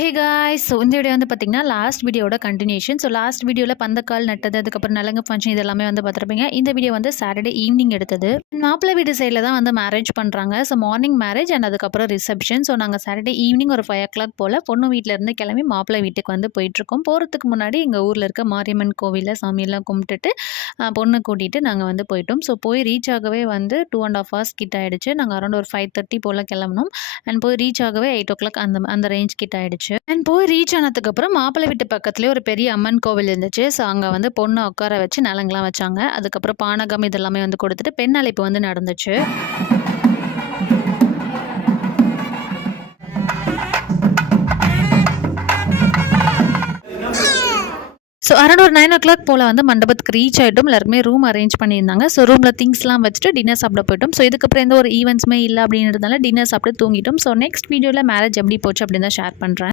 Hey guys, so இந்த video வந்து பார்த்தீங்கன்னா லாஸ்ட் வீடியோட கண்டினியூஷன். ஸோ லாஸ்ட் வீடியோவில் பந்தக்கால் நட்டது, அதுக்கப்புறம் நலங்கு ஃபங்க்ஷன் இது எல்லாமே வந்து பார்த்துருப்பீங்க. இந்த வீடியோ வந்து சாட்டர்டே ஈவினிங் எடுத்தது. மாப்பிள்ளை வீட்டு சைடில் தான் வந்து மேரேஜ் பண்ணுறாங்க. ஸோ மார்னிங் மேரேஜ் அண்ட் அதுக்கப்புறம் ரிசப்ஷன். ஸோ நாங்கள் சாட்டர்டே ஈவினிங் ஒரு 5 o'clock போல் பொண்ணு வீட்டிலேருந்து கிளம்பி மாப்பிள்ளை வீட்டுக்கு வந்து போயிட்டுருக்கோம். போகிறதுக்கு முன்னாடி எங்கள் ஊரில் இருக்க மாரியம்மன் கோவிலில் சாமியெல்லாம் கும்பிட்டுட்டு பொண்ணை கூட்டிகிட்டு நாங்கள் வந்து போயிட்டோம். ஸோ போய் ரீச் ஆகவே வந்து 2.5 hours கிட்ட ஆகிடுச்சு. நாங்கள் அரௌண்ட் ஒரு 5:30 போல் கிளம்பணும். அண்ட் போய் ரீச் ஆகவே 8 o'clock அந்த ரேஞ்ச் கிட்ட ஆகிடுச்சு. அண்ட் போய் ரீச் ஆனதுக்கப்புறம் மாப்பிள்ளை வீட்டு பக்கத்துலேயே ஒரு பெரிய அம்மன் கோவில் இருந்துச்சு. ஸோ அங்கே வந்து பொண்ணை உட்கார வச்சு நலங்கெலாம் வச்சாங்க. அதுக்கப்புறம் பானகம் இதெல்லாமே வந்து கொடுத்துட்டு பெண் அழைப்பு வந்து நடந்துச்சு. ஸோ அரௌண்ட் ஒரு 9 o'clock போல் வந்து மண்டபத்துக்கு ரீச் ஆகிட்டோம். எல்லாருக்குமே ரூம் அரேஞ்ச் பண்ணியிருந்தாங்க. ஸோ ரூமில் திங்ஸ்லாம் வச்சுட்டு டின்னர் சாப்பிட போயிட்டோம். ஸோ இதுக்கப்புறம் எந்த ஒரு ஈவெண்ட்ஸுமே இல்லை அப்படின்றதுனால டின்னர் சாப்பிட்டு தூங்கிட்டோம். ஸோ நெக்ஸ்ட் வீடியோவில் மேரேஜ் எப்படி போச்சு அப்படின்னு தான் ஷேர் பண்ணுறேன்.